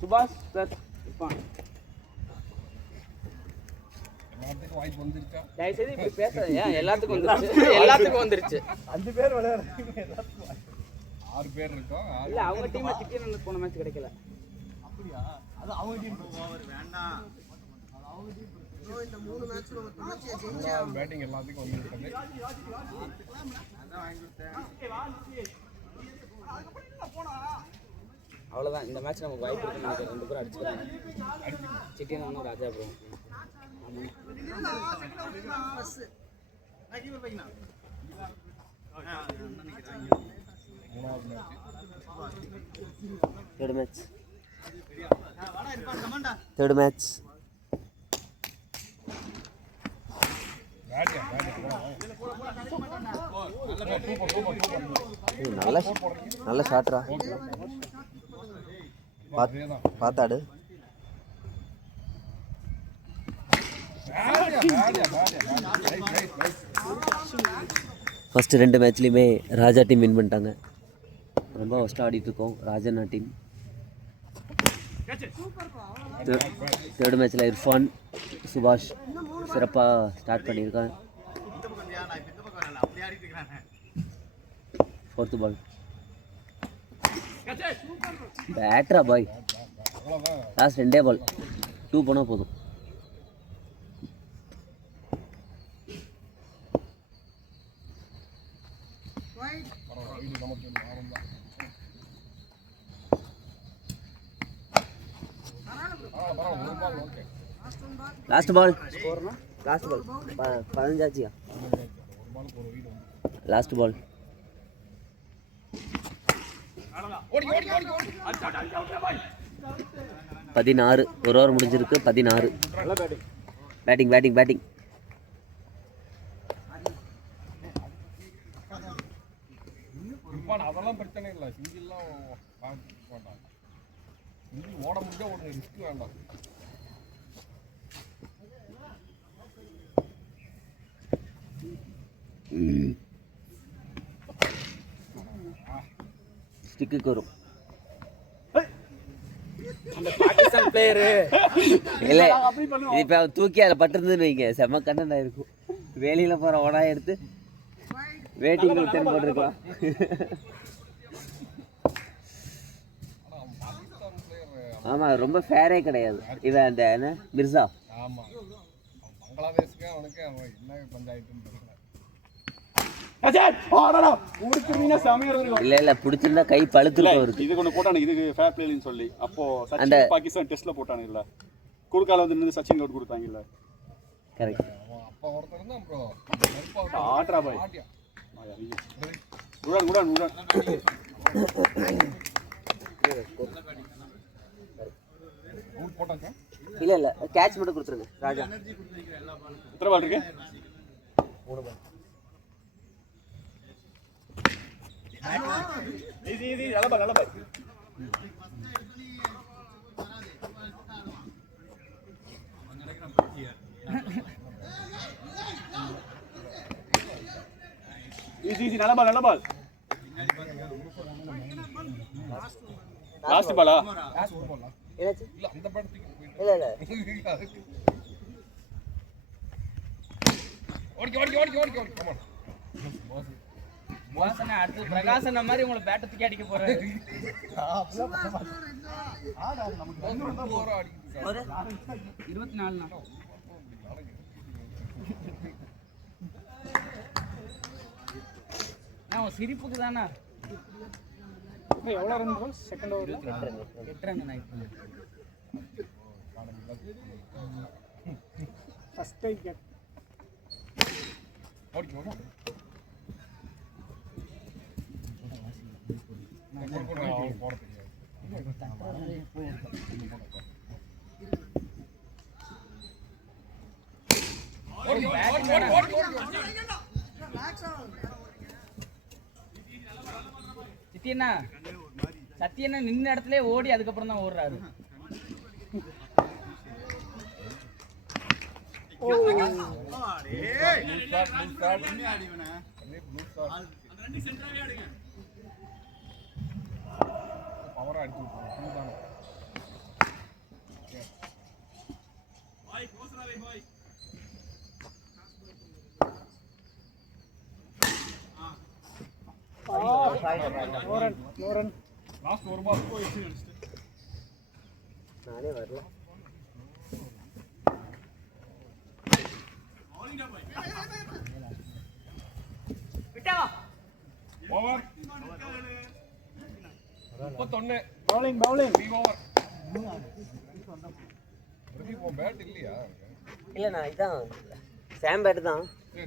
சுபாஷ் சார் எல்லாத்துக்கும் வாய்ப்பு வந்துருச்சா? தயவுசெய்து இப்படி பேசாதீங்க. எல்லாத்துக்கும் வந்துருச்சு, எல்லாத்துக்கும் வந்துருச்சு. 5 பேர் விளையாடுறீங்க, எல்லாத்துக்கும் 6 பேர் இருக்கோம். இல்ல அவங்க டீம்ல திட்டின போன மேட்ச் கிடைக்கல. அப்படியா? அது அவங்க டீம் ஓவர் வேண்டாம். அவங்க டீம் இந்த 3 மேட்ச்ல ஒரு மேட்ச் ஜெயிச்சா பேட்டிங் எல்லாத்துக்கும் வந்துருச்சு. அதான் வாங்கி கொடுத்தேன். அவ்வளவுதான். இந்த மேட்ச் நமக்கு வாய்ப்பு இருக்குன்னு நினைக்கிறேன். 2 பேரும் அடிச்சுக்கிறாங்க. சிட்டினா ராஜா ப்ரோ. Third match. நல்ல ஷாட்ரா. பார்த்தாடு. ஃபர்ஸ்ட் 2 மேட்ச்லையுமே ராஜா டீம் வின் பண்ணிட்டாங்க. ரொம்ப ஃபஸ்ட்டு ஆடிட்டு இருக்கோம் ராஜண்ணா டீம். தேர்ட் மேட்ச்சில் இர்ஃபான் சுபாஷ் சிறப்பாக ஸ்டார்ட் பண்ணியிருக்காங்க. 4th பால் பேட்ரா பாய். லாஸ்ட் 2 பால் 2 போனால் போதும். லாஸ்ட் பால் 15 ஆச்சியா? Last ball 16. ஒரு ஓவர் முடிஞ்சிருக்கு. 16. பேட்டிங் அதெல்லாம் பிரச்சனை இல்லை. சிங்கிள்லாம் மாட்டாங்க. சிங்கிள் ஓட முடிஞ்சா ஓடுங்க, ரிஸ்க் வேண்டாம். ஸ்டிக்கு வரும். அந்த பாகிஸ்தான் பிளேயர் இல்ல இது இப்ப தூக்கி அதில் பட்டிருந்துன்னு வைங்க, செம்ம கண்ணன் இருக்கும். வேலையில போற ஓடா எடுத்து வேட்டிங் ரிட்டர்ன் போட்டிருக்கலாம். ஆமா ரொம்ப ஃபேரே கிடையாது இவன். அந்த என்ன மிர்சா. ஆமா பங்களாதேஷ்க்கு அவனுக்கு என்ன பஞ்சாயத்துன்னு தெரியல. இல்ல பிடிச்சிருந்தா கை பழுத்துட்டு வருது. இது கொண்டு போட்டானு இதுக்கு ஃபேர் பிளேன்னு சொல்லி. அப்போ சச்சின் பாகிஸ்தான் டெஸ்ட்ல போட்டானு இல்ல, குறுக்கால வந்து நின்று சச்சின் அவுட் கொடுத்தாங்க இல்ல. கரெக்ட். அப்ப ஒருத்தர் தான் ப்ரோ ஆட்ரா பாய். குடான் அவுட் போட்டாங்க. இல்ல கேட்ச் மட்டும் கொடுத்துருங்க ராஜா. எத்தனை பால் இருக்கு? 3 பால். ஈஸி நல்ல பால். ஈஸி நல்ல பால். லாஸ்ட் பாலா? இல்ல அந்த படத்துக்கு இல்ல ஓடி கமான் வாசனை. அடுத்து பிரகாசன மாதிரி உங்களை பேட்டை தூக்கி அடிக்க போறாரு. நமக்கு ஓவர் அடிக்குது சார். 24 நாள் நான் சிரிப்புக்கு தானே. எவ்வளோ run ball? Second over 8 run ஆயிடுச்சு. ஃபர்ஸ்ட் டைம் கேட் ஓடி போட சித்தியண்ணா சத்தியண்ணா நின்ன இடத்துல ஓடி அதுக்கப்புறம் தான் ஓடுறாரு. அடிச்சு விட்டுருவோம். லாஸ்ட் ஒரு பால் நானே வரல. Over 31 bowling bowling 3 over. Pradeep bat இல்லையா? இல்லைண்ணா இதான் சேம் பேட்டு தான். சரி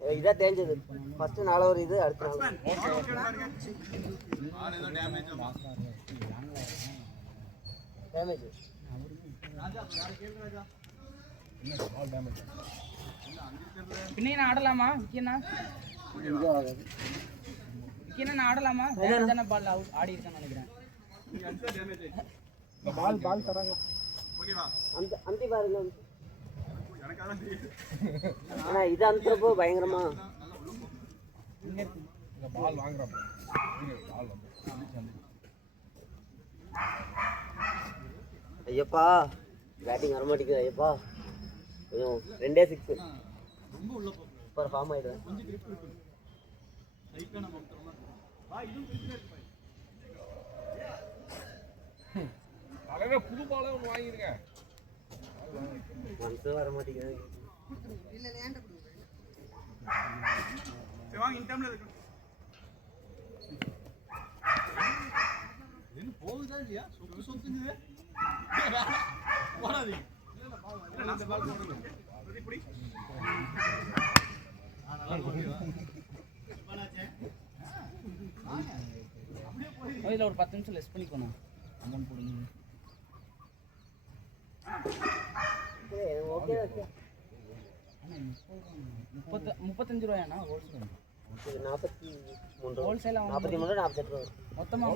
சரி இதான் தேஞ்சது. ஃபர்ஸ்ட் 4 ஓவர் இது, அடுத்த 4 ஓகே ஓகே. டேமேஜ். என்ன பால் டேமேஜ்? பின்னே நான் ஆடலாமா விக்கேனா? விக்கேனா நான் ஆடலாமா? தான பால் ஆடி இருக்கேன்னு நினைக்கிறேன். இந்த பால் தராங்க. அந்த அந்தி பாருங்க. ஆனா இது அனுப்புறப்போ பயங்கரமா இந்த பால் வாங்குறப்ப பால் வந்து ஐயப்பா பேட்டிங் வர மாட்டேங்குது. ஐயப்பா கொஞ்சம் 2 6 சூப்பர் ஃபார்ம் ஆயிடுவேன். தலைவரே புது பாலே ஒன்று வாங்கிடுங்க. மனசு வர மாட்டேங்குது. போகுதா இல்லையா? சொத்து சொத்துங்குது. போடாதீங்க. இதில் ஒரு 10 நிமிஷம் லெஸ் பண்ணிக்கணும். அமௌண்ட் போடுங்க. Okay okay. 35 ரூபாயாண்ணா ஹோல்சேல்? 43 ஹோல்சேல் 43 48 ரூபா மொத்தமாக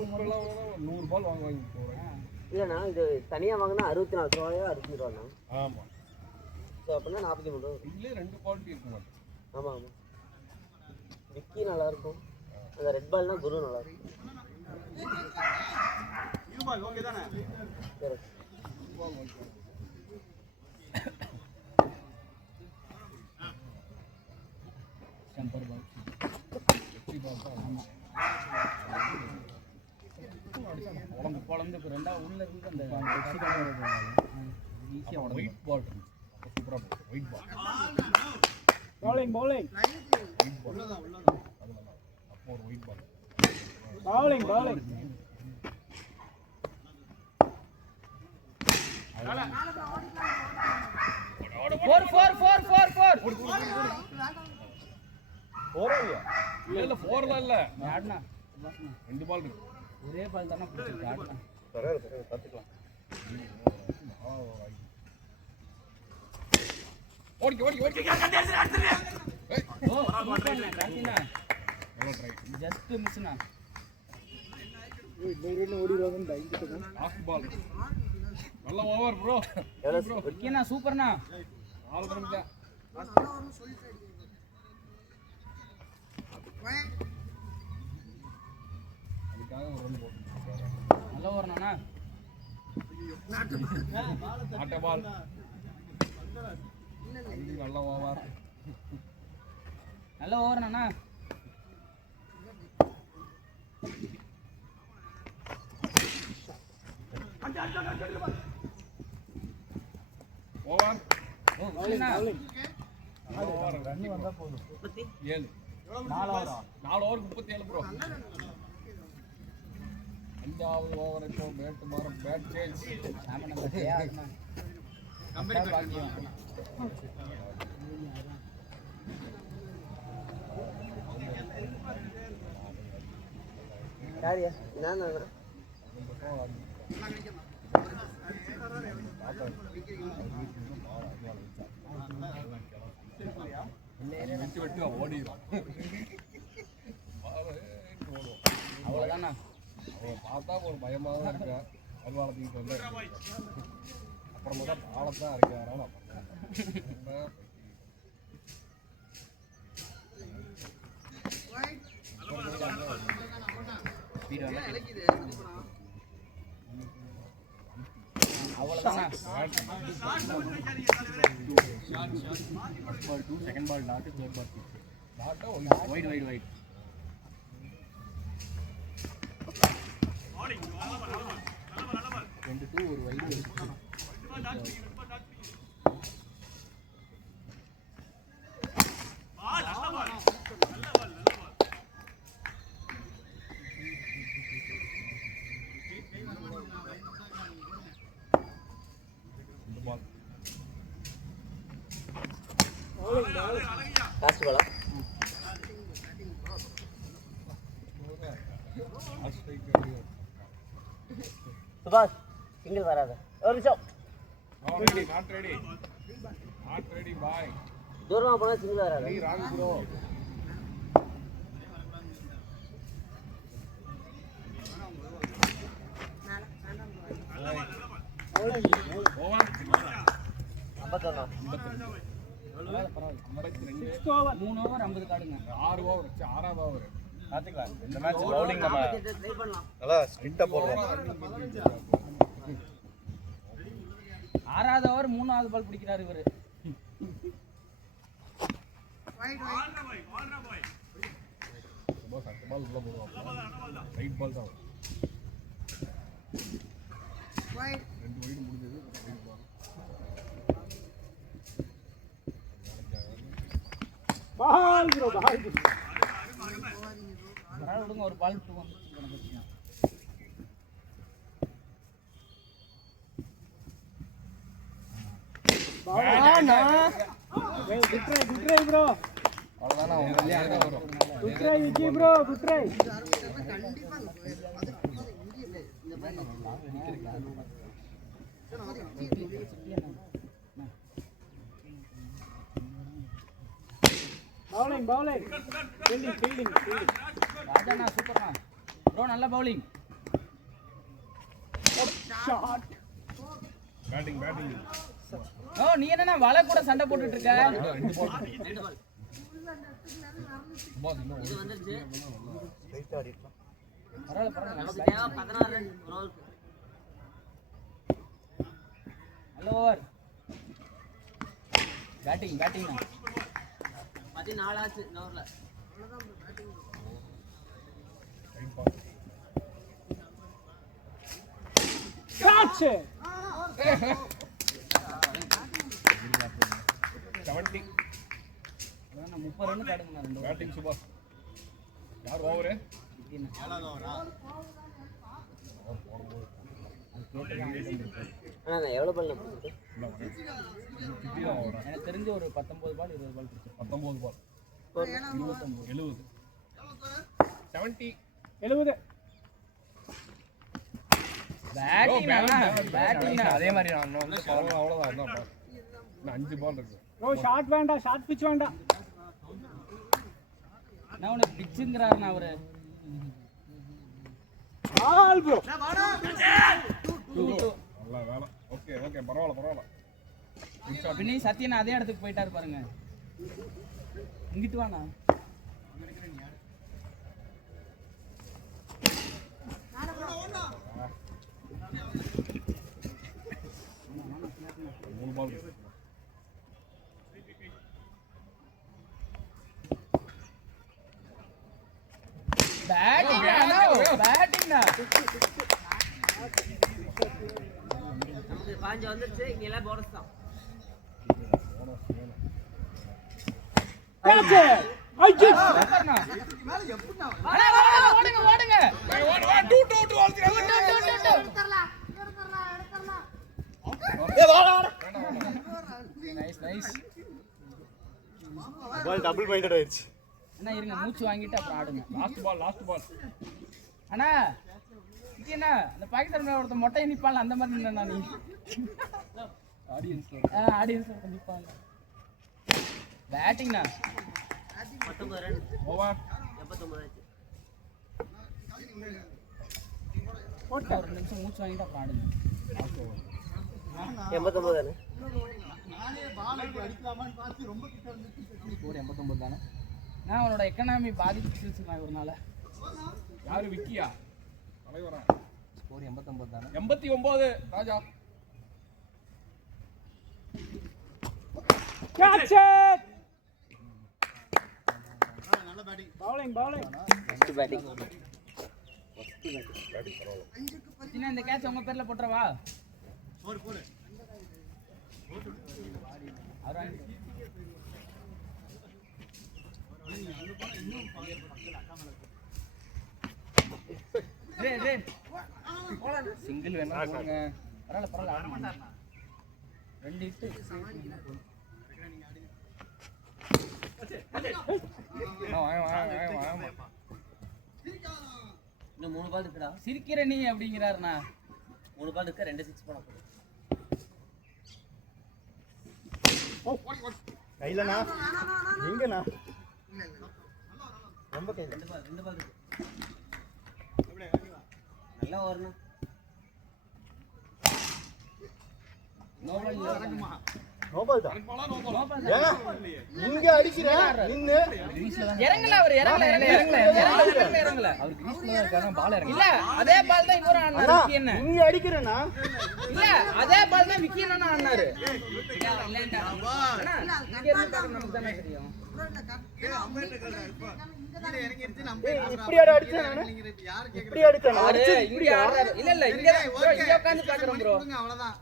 100 பால் வாங்கி போகிறேன். இல்லைண்ணா இது தனியாக வாங்கினா 64 ரூபாயோ 65 ரூபாண்ணா. ஆமாம். ஸோ அப்படின்னா 43 ரூபா. இதுலேயே 2 குவாலிட்டி இருக்க மாட்டேன். ஆமாம் ஆமாம். விக்கி நல்லாயிருக்கும். அந்த ரெட் பால்னா குரு நல்லாயிருக்கும். சரி டெம்பர் பால் குழம்பு இப்போ 2 உள்ள இருந்து அந்த ஈஸியாக ஒயிட் பால் சூப்பராக போகும். Wide ball bowling bowling wide ball அப்போ ஒரு ஒயிட் பால் பவுலிங் பவுலிங் 4 4 இல்லையா? 4 தான் இல்லை, ஆடுனா 2 பால் இருக்கு. ஒரே பால் தானே பிடிச்சிருக்கு ஆடுனா. பார்த்துக்கலாம். ஓடிக்க ஓடிக்க ஓடிக்க. ஓ சூப்பர்ண்ணா காசினா நல்லா ட்ரை. ஜஸ்ட் மிஸ்ண்ணா. லாஸ்ட் பால் நல்ல ஓவர் ப்ரோ. எவ்வளோ விக்கேண்ணா சூப்பர்ண்ணா. 4 ரன் தான். அதுக்காக ஒரு ரன் போட்டு நல்ல ஓவர்ண்ணா. ஆட்ட பால் நல்ல ஓவர். நல்ல ஓவர்ண்ணா. ஓவர் ஓ விக்கேண்ணா. நல்ல ஓவர். ரன் வந்தா போதும். 7 4 ஓவர் 37 ப்ரோ. 5வது ஓவர் இப்போ பேட் மாறும். Bat change. ஆமாண்ணா பத்தியா ஆடுனா கம்பெனி பாக்கியம். யாரியா நானா வெட்டி ஓடிடும். அவ்வளோதாண்ணா. அவன் பார்த்தா ஒரு பயமாக தான் இருக்கா. அல்வாளத்துக்கிட்ட வந்து அப்புறமா தான் பாலத்தான் இருக்கு. அதனால ஸ்பீடு அவ்வளோதானா? ball 2, second ball dot, third ball 6. Dot wide. ரெண்டு 2 ஒரு wide ஒரு 6. லாஸ்ட் பாலா சுபாஷ் சிங்கிள் வராத ஒரு நிமிஷம் Not ready, bye. தூரமா போனா சிங்கிள் வராது Wrong bro. Over. 6 over 3 over 50 காடுங்க. 6 over 6வது ஓவர் பாத்துக்கலாம். இந்த மேட்ச் பவுலிங் நம்ம ட்ரை பண்ணலாம். நல்லா ஸ்பிரிட்டா போடுறோம். 6வது ஓவர் 3வது பால் பிடிக்கிறாரு இவரு. பால் அடுத்த பால் உள்ள போடுவோம். ரைட் பால் தான். ரெண்டு வைடு முடிஞ்சது. ரைட் பால். பால் ப்ரோ பால். பரவாயில்லை விடுங்க, ஒரு பால் விட்டு வந்து குட் ப்ரோ. அவ்வளவுதானா உங்க விளையாட வரும். Good try Vicky bro, good try. Bowling fielding ராஜாண்ணா சூப்பர்ண்ணா ப்ரோ, நல்ல பவுலிங். ஷாட். பேட்டிங் ஓ, நீ என்னன்னா வலை கூட சண்டை போட்டுட்டு இருக்க? ரெண்டு பால் பால் இன்னும் ஒரு வந்துருச்சு. ரைட் ஆடிடலாம். பரவாயில்ல நமக்கு தேவை 16 ரன் ஓவருக்கு. நல்ல ஓவர். பேட்டிங் 14 ஆச்சு இந்த ஓவர்ல. Right ball catch. 70. அதான் 30 ரன் காடுங்க ரெண்டு. பேட்டிங் சுபாஷ். யார் ஓவர்? அண்ணா நான் எவ்வளவு பால் போட்டுட்டு? எனக்கு தெரிஞ்ச ஒரு 19 பால் 20 பால் பிடிச்சிருக்கேன். 19 பால் 70. 70. பேட்டிங் அதே மாதிரி நான் வந்து அவ்வளவுதான் என்ன பால். இன்னும் 5 பால் இருக்கு. ப்ரோ ஷாட் வேண்டாம், ஷாட் பிச் வேண்டாம். நான் உனக்கு பிச்சுங்கிறாருண்ணா அவரு. All bro. நல்ல வேலை. ஓகே பரவாயில்ல. பின்னி சத்யன் அதே இடத்துக்கு போயிட்டாரு பாருங்க. இங்கிட்டு வாண்ணா. மூணு பால் இருக்கு. பேட்டிங்ண்ணா. நமக்கு 5 வந்துருச்சு. இங்க எல்லாம் போனஸ் தான். கேட்ச். ஐயோ. சூப்பர்ண்ணா. அண்ணா, ஓடுங்க. நைஸ். பால் டபுள் மைண்டட் ஆயிடுச்சு. அண்ணா இருங்க, மூச்சு வாங்கிட்டு அப்புறம் ஆடுங்க. Last ball. அண்ணா இது என்ன, அந்த பாகிஸ்தான் மேல ஒருத்தன் மொட்டையை நிப்பான்ல அந்த மாதிரி நின்னா நீ. ஆடியன்ஸ் ஒருத்தன் நிப்பாங்க. பேட்டிங்ண்ணா 19 ரன். ஓவர். 89 ஆச்சு. ஒரு 2 நிமிஷம் மூச்சு வாங்கிட்டு அப்புறம் ஆடுங்க. 89 தானே? ஸ்கோர் 89 தானே? நான் அவனோட எக்கனாமி பாதிச்சிருச்சு நான் ஒரு நாள். யாரு விக்கியா தலைவரா? ஸ்கோர் 89 தானே? 89 ராஜா. Catch it! Bowling, bowling. First batting. சின்ன இந்த கேட்ச் உங்க பேர்ல போட்டுறவா? சிங்கிள் வேணா போங்க. பரவாயில்ல ஆட மாட்டாங்க. 2 ஹிட் இன்னும் 3 பால் இருக்குடா. சிரிக்கிற நீ அப்படிங்கிறாருண்ணா. 3 பால் இருக்கு, 2 6 போட போகுது. கையிலண்ணா எங்கண்ணா ரொம்ப கையில் 2 பால் இருக்கு. நல்லா வரணும். நோபால் தான் இங்க அடிக்கிற நின்னு இறங்கல அவர் இறங்கல அவர் கிரீஸ்ல தான் இருக்காங்க பால் இறங்கல இல்ல அதே பால் தான் இன்னொரு ஆனாரு விக்கி என்ன இங்க அடிக்கிறேனா இல்ல அதே பால் தான் விக்கி என்ன ஆனாரு இல்ல அண்ணா இங்க இருந்து நமக்கு தானே தெரியும் இப்படி அடிச்சேன் நானு இப்படி அடிச்சேன் இங்க ஆடுறாரு இல்ல இங்க உட்கார்ந்து பாக்குறோம் ப்ரோ அவ்வளவுதான்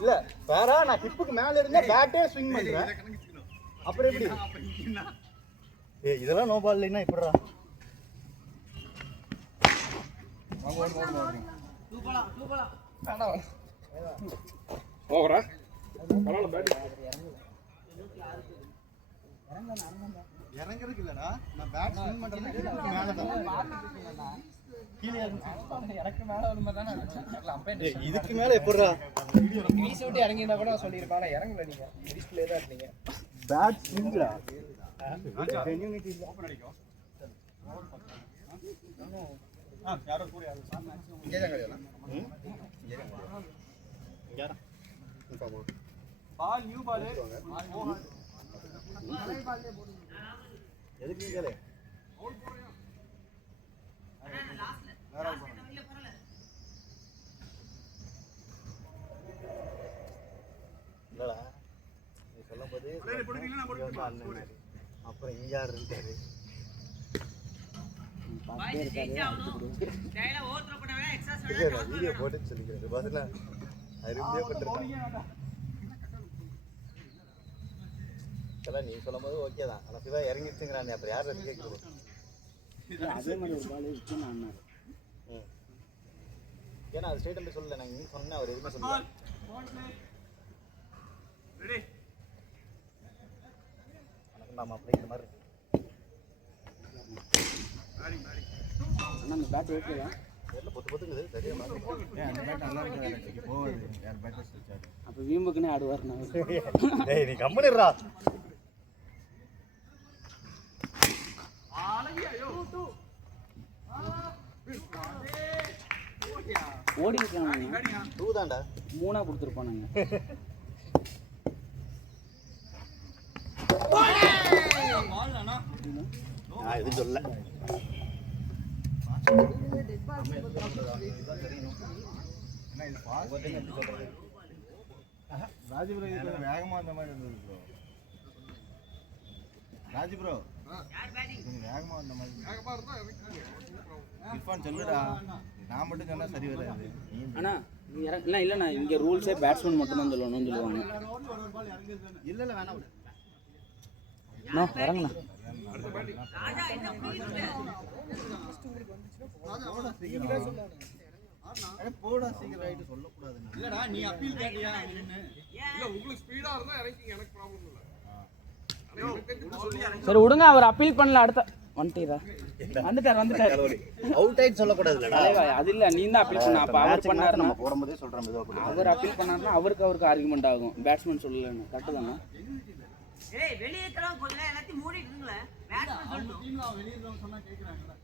இல்ல வேற நான் டிப்புக்கு மேல இருந்தே பேட்டே ஸ்விங் பண்றேன் அப்புறம் எப்படி ஏய் இதெல்லாம் நோ பால் இல்லைன்னா இப்படிடா ஓவரா பரவாயில்ல பேட்டிங் இறங்குறதுக்கு இல்லடா நான் பேட் ஸ்விங் பண்றது மேல தான் எனக்கு மேல ஒரு மாதிரி தானே இதுக்கு மேல எப்படிடா கிரீஸ் விட்டு இறங்கினா கூட சொல்லிருப்பாங்க இறங்கல நீங்க கிரீஸ்லயே தான் இருந்தீங்க பேட் ஸ்விங்டா ஜென்யூனிட்டி இல்ல ஓபன் அடிக்கும் யாரோ கூட யாரோ இங்க தான் கடையா யாரா பால் நியூ பால் எதுக்கு கேளு இல்லடா நீ சொல்லும்போது அப்புறம் இங்க யார் இருக்காரு வீடியோ போட்டு சொல்லிக்கிறேன் பதில அருமையா பண்றேன் நீ சொல்லும் போது ஓகே தான் ஆனா சிவா இறங்கிடுச்சுங்கிறானே அப்புறம் யார் இருக்கு கேட்குறது அதே மாதிரி ஒரு பால் விக்கி நான் ஆனாரு ஏன்னா அது ஸ்ட்ரைட் போய் சொல்லல நான் இங்க சொன்னேன் அவர் எதுவுமே சொல்லல ரெடி நம்ம அப்படியே இந்த மாதிரி அண்ணா அந்த பேட் ஓகேவா தெரியல பொத்துங்குது சரியா மாதிரி அந்த பேட் நல்லா இருக்கு போகுது யார் பேட் வச்சாரு அப்ப வீம்புக்குனே ஆடுவார் நான் டேய் நீ கம்முனிரா ஓடி இருக்காங்க 2 தான்டா 3 கொடுத்துருப்பானுங்க நான் எதுவும் சொல்ல ராஜிப்ரோ வேகமா அந்த மாதிரி இருந்தது ப்ரோ ராஜிப்ரோ வேகமா அந்த மாதிரி இர்ஃபான் சொல்லுடா நான் மட்டும் சொன்னா சரி வராது அண்ணா இல்லை இல்லைண்ணா இங்கே ரூல்ஸே பேட்ஸ்மேன் மட்டும் தான் சொல்லணும்னு சொல்லுவாங்க இல்ல இல்ல வேணாம் விடு இறங்கண்ணா போடா சீக்கிரம் ரைட் சொல்லக்கூடாது இல்லடா நீ அப்பீல் கேட்டியா இல்ல உங்களுக்கு ஸ்பீடா இருந்தா இறங்கிங்க எனக்கு ப்ராப்ளம் இல்ல சரி விடுங்க அவர் அப்பீல் பண்ணல அடுத்த வந்துட்டார் அவுட் ஆயிட் சொல்லக்கூடாதுலடா அது இல்ல நீ தான் அப்பீல் பண்ண அப்ப அவர் பண்ணாருன்னா நம்ம போடும்போதே சொல்றோம் மெதுவா அவர் அப்பீல் பண்ணாருன்னா அவருக்கு ஆர்குமெண்ட் ஆகும் பேட்ஸ்மேன் சொல்லலன்னு கரெக்ட் தானே ஏய் வெளிய இருக்கறவங்க கொஞ்ச நேரம் எல்லாத்தையும் மூடிட்டு இருங்களே பேட்ஸ்மேன் சொல்லணும் டீம்ல வெளிய இருக்கவங்க சொன்னா கேக்குறாங்கடா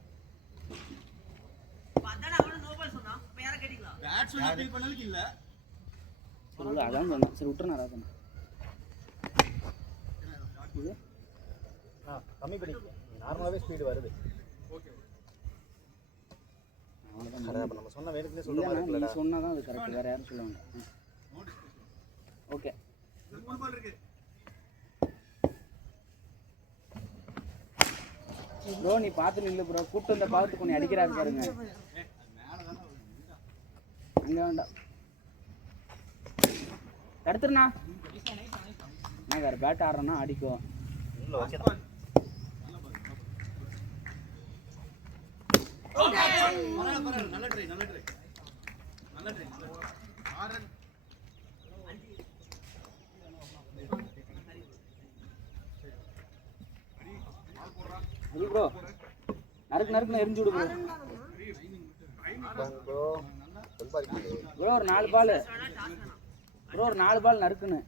பதன அவன நோபல் சொன்னா இப்ப யார கேட்டிங்களா பேட்ஸ்மேன் அப்பீல் பண்ணதுக்கு இல்ல சரி அதான் சொன்னேன் சரி விட்டுறேன் ராஜன் இது கம்மி பண்ணி நார்மலாவே ஸ்பீடு வருது ஓகே அப்ப நம்ம சொன்ன வேணுக்குனே சொல்ற மாதிரி நீ இல்லடா சொன்னாதான் அது கரெக்ட் வேற யாரும் சொல்லுவாங்க ஓகே ப்ரோ நீ பார்த்து நில்லு ப்ரோ, கூப்பிட்டு வந்த பார்த்து கொஞ்சம் அடிக்கிறாரு பாருங்க. அங்க வேண்டாம், தடுத்துருண்ணா. நான் வேற பேட் ஆடுறேன்னா அடிக்கும். நல்ல ட்ரை ப்ரோ நறுக்கு எரிஞ்சு விடு ப்ரோ. ஒரு 4 பால் ப்ரோ, ஒரு 4 பால் நறுக்குன்னு.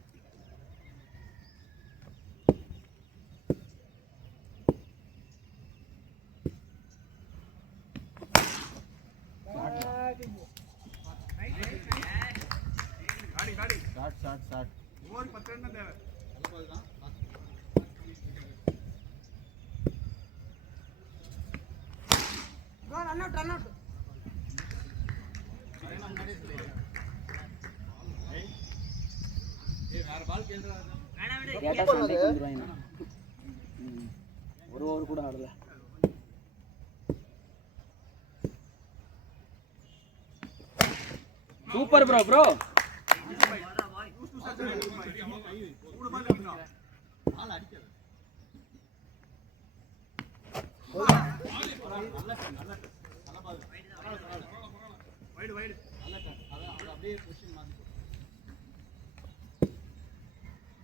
கேட்டா சண்டைக்கு வந்துருவாங்க. ஒரு ஓவர் கூட ஆடல. Super bro. ப்ரோ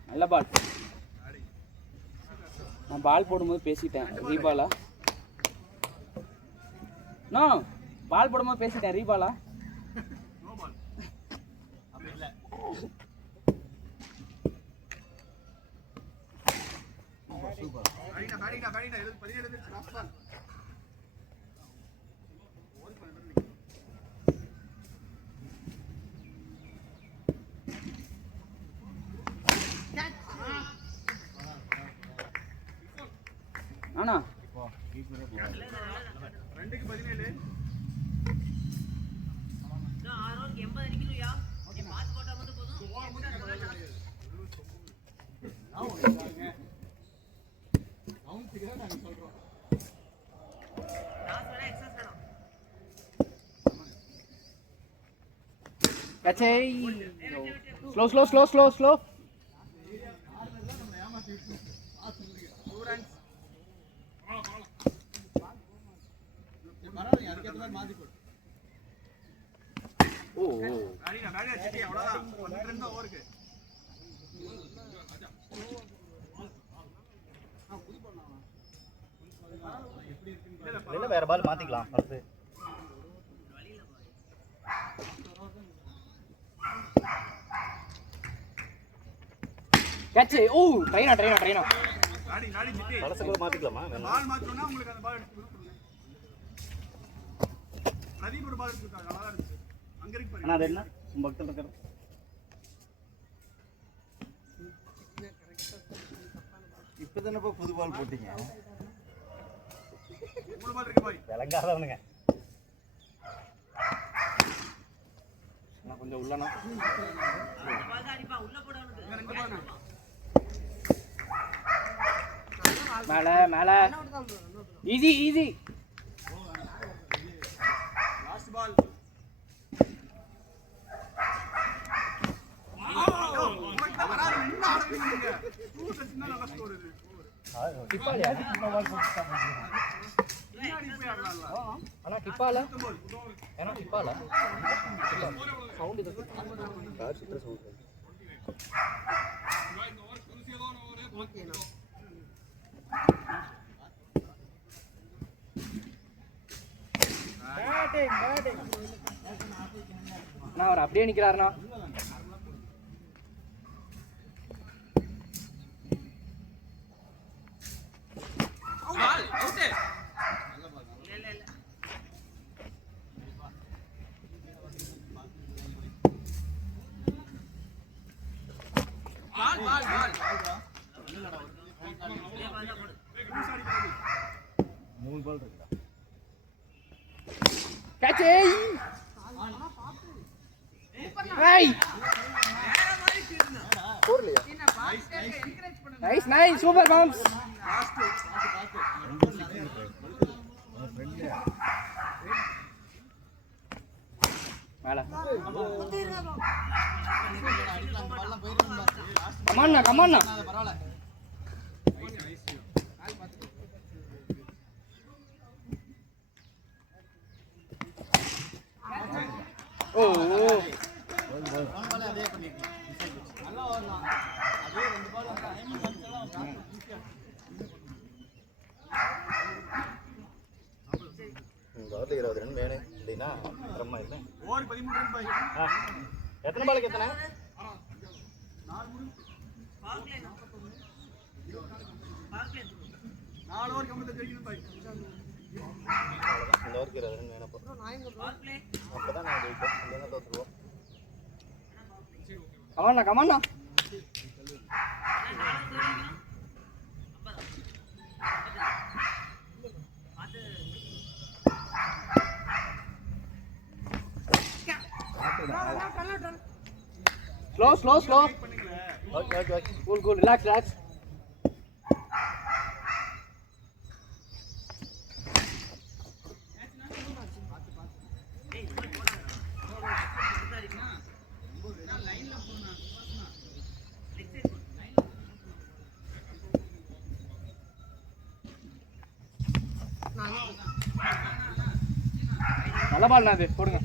நல்ல பால். நான் பால் போடும்போது பேசிட்டேன் ரீபாலா. நோ பால் போடும்போது பேசிட்டேன் ரீபாலா. ஆனா 2க்கு 17 ஆரோக்கு 80 அடிக்கணும்யா. ஓகே பாஸ் போட்டா மட்டும் போதும். ஸ்லோ. வேற பால் மாத்திக்கலாம். கேட்ச். ஓ ட்ரைனா பலசை கூட மாத்திக்கலாமா? பால் மாத்தணும்னா உங்களுக்கு அந்த பால் எடுத்து கொடுத்துருங்க. பிரதீப் ஒரு பால் எடுத்துட்டாங்க, நல்லா இருந்துச்சு. அங்க இருக்கு பாருங்க. அது என்ன உங்க பக்கத்துல இருக்கிறது? இப்பதானே புது பால் போட்டீங்க. 3 பால் இருக்கு பாய். விளங்காதவனுங்க. நான் கொஞ்சம் உள்ளனா பால் தான் அடிப்பா, உள்ள போடணும். 2 பால். மேல ஈஸி. Last ball. நல்ல ஸ்கோர் இது. நான் அவர் அப்படியே நிக்கிறாருண்ணா. கேட்ச். போறலையா? நைஸ் நைஸ் சூப்பர் மாம்ஸ். மேல கமாண்ணா கமாண்ணா. ஓ இந்த 20 ரன் வேணும் இல்லைன்னா பிரம்மா இல்லை. ஓவர் 13 ரன் பாய். எத்தனை பாலுக்கு எத்தனை? நாலு ஓவர் 55 அடிக்கணும் பாய். இந்த ஓவருக்கு 20 ரன் வேணும். அப்பதான் நான் ஜெயிப்பேன், இல்லைன்னா தோத்துருவோம். கமாண்ணா கமாண்ணா. Slow slow. Okay okay okay. Cool cool relax relax. நல்ல பால்ண்ணா அது, போடுங்க.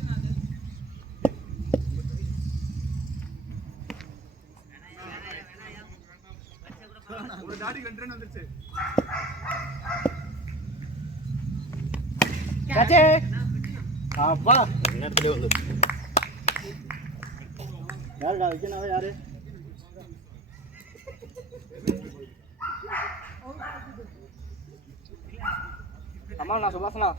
ஒரு தாடிக்கு 2 ரன் வந்துருச்சு. கேட்ச். அப்பா நேரத்திலே வந்து யாருடா விஜயனாவே யாரு? கமாண்ணா சுபாஷண்ணா.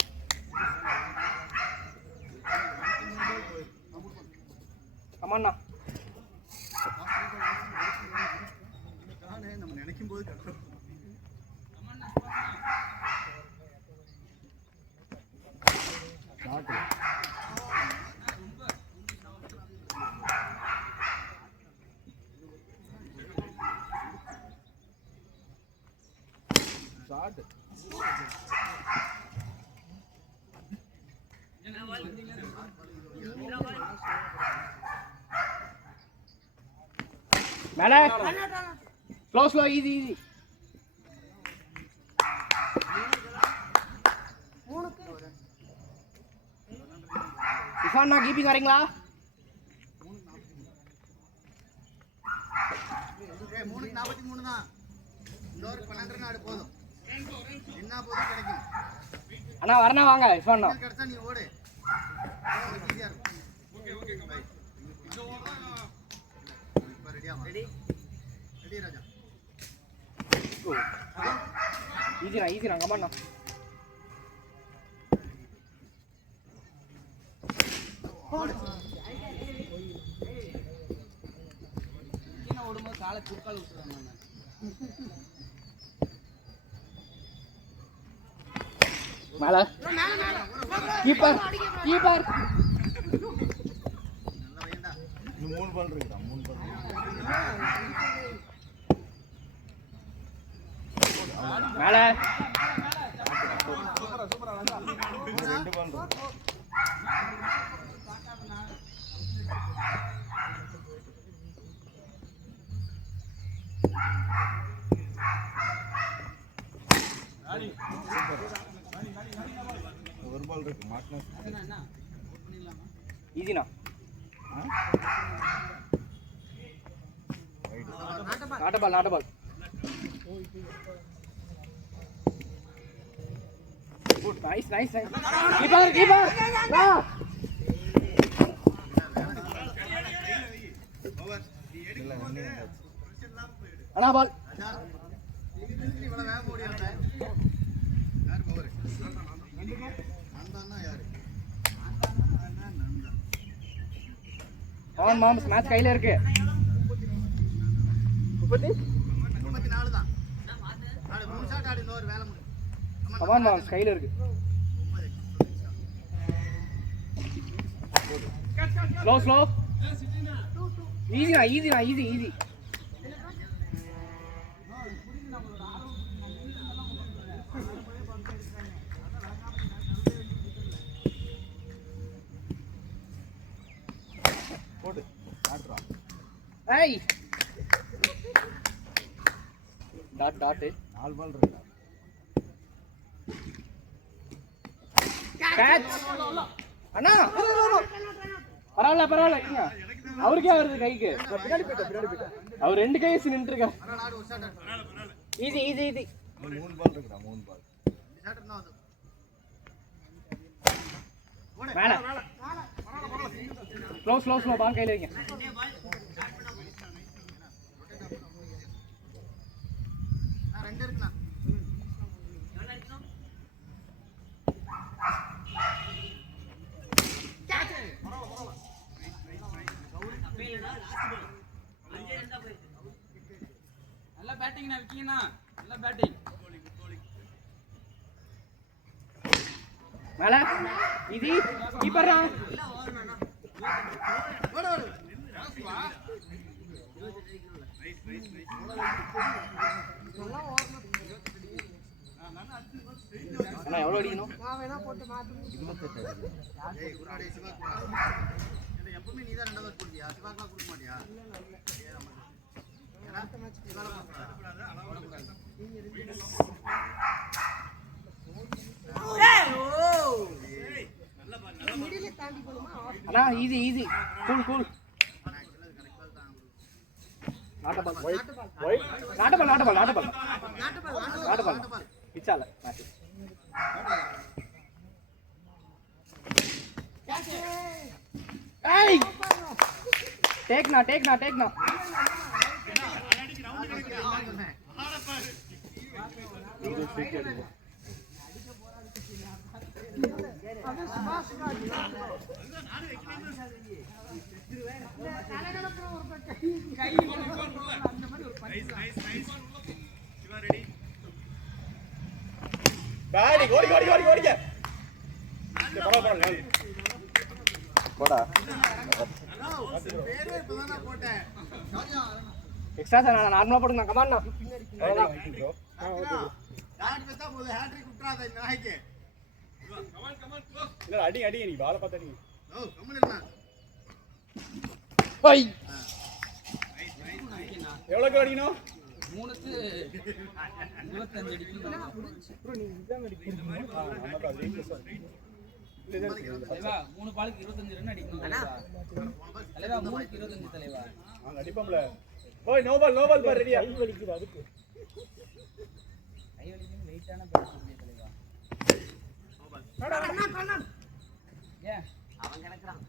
கமாண்ணா. நம்ம நினைக்கும் போது கஷ்டம். மேல ஸ்லோ ஸ்லோ ஈஸி ஈஸி. இஃபான்னா கீப்பிங் வரீங்களா? 3:43 தான். இந்த ஒரு 12 ரன் ஆடு போதும். என்ன போதும் கிடைக்கும். அண்ணா வரண்ணா வாங்க இஃபான்னா. கிடைச்சா நீ ஓடு. ஈஸியா இருக்கும். Okay okay bye. இந்த ஓவர் தான் இப்ப ரெடியா ரெடி ராஜா. ஈஸிண்ணா கமாண்ணா. ஓடும்போது காலை குறுக்கால் விட்டுறாங்க. மேல கீப்பர் கீப்பர். நல்லா வையண்டா. இன்னும் 3 பால் இருக்குடா, 3 பால். மேல சூப்பரா சூப்பரா ராஜா. 2 பால் இருக்கு. ஒரு பால் இருக்கு மாட்டினா ஈஸிண்ணா. நாட்ட ball. Nice nice nice. Keeper keeper. அண்ணா பால். இவ்வளவு வேகம் ஓடி வந்த யார் பவர்? நந்தான்னா யாரு? ஆன் மாம்ஸ் மேட்ச் கையில இருக்கு. 34 தான். ஆடு 3 ஷாட் ஆடு, இன்னொரு வேலை முடியும். கமான் மாம்ஸ் கையில இருக்கு. Slow slow. ஈஸிண்ணா ஈஸி. ஏய் டாட் 4 பால் இருக்கு. கேட்ச் அண்ணா பரவாயில்ல இங்க அவருக்கே வருது கைக்கு. பின்னாடி போயிட்டா அவர் 2 கையை நின்று இருக்காரு. ஈஸி 3 பால் இருக்குடா 3 பால் மேல ஸ்லோ பால் கையில வைங்க. நல்ல பேட்டிங் நான் விக்கீங்கண்ணா, நல்ல பேட்டிங். மேல இது கீப்பர்ரா. அண்ணா எவ்வளவு அடிக்கணும்? நான் வேணா போட்டு மாத்து. 28. ஏய் குராடே சிவா எப்பவுமே நீ தான் ரெண்டாவது போடுவியா? சிவாக்குலாம் கொடுக்க மாட்டியா? அடுத்த மேட்ச் சிவால மிடில தாண்டி போணுமா? அண்ணா ஈஸி கூல் நாட்டபால் பிச்சால மாத்தி. ஏய் டேக்னா ஓடிக்க போடா. எக்ஸ்ட்ரா சார் நான் நார்மலா போடுங்க. கமாண்ணா இல்ல அடி நீ பால பார்த்து அடி. எவ்வளவு அடிக்கணும்? 3க்கு 25 அடிக்கணும். தலைவா 3 பாலுக்கு 25 ரன் அடிக்கணும் தலைவா. 3க்கு 25 தலைவா. நாங்க அடிப்போம்ல. ஓய் நோ பால் பார் ரெடியா. கை வலிக்குது அதுக்கு. கை வலிக்கு வெயிட்டான பால் தலைவா. ஏன் அவன் கிடக்குறான்.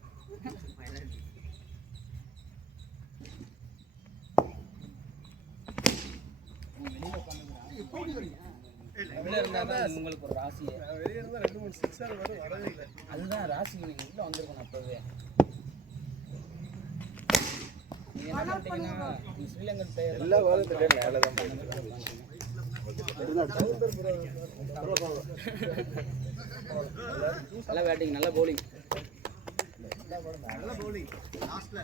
வெளில இருந்தாதான் உங்களுக்கு ஒரு ராசியே. வெளிய இருந்தா 2-3 சிக்ஸர் வரும், வரவே இல்லை. அதுதான் ராசி. நீங்க உள்ள வந்திருக்கணும் அப்பவே. நீங்க என்ன பண்ணிட்டீங்கன்னா ஸ்ரீலங்கன் பிளேயர் எல்லா பாலும் மேல தான் நல்ல பேட்டிங், நல்ல பவுலிங். நல்ல பவுலிங் லாஸ்ட்ல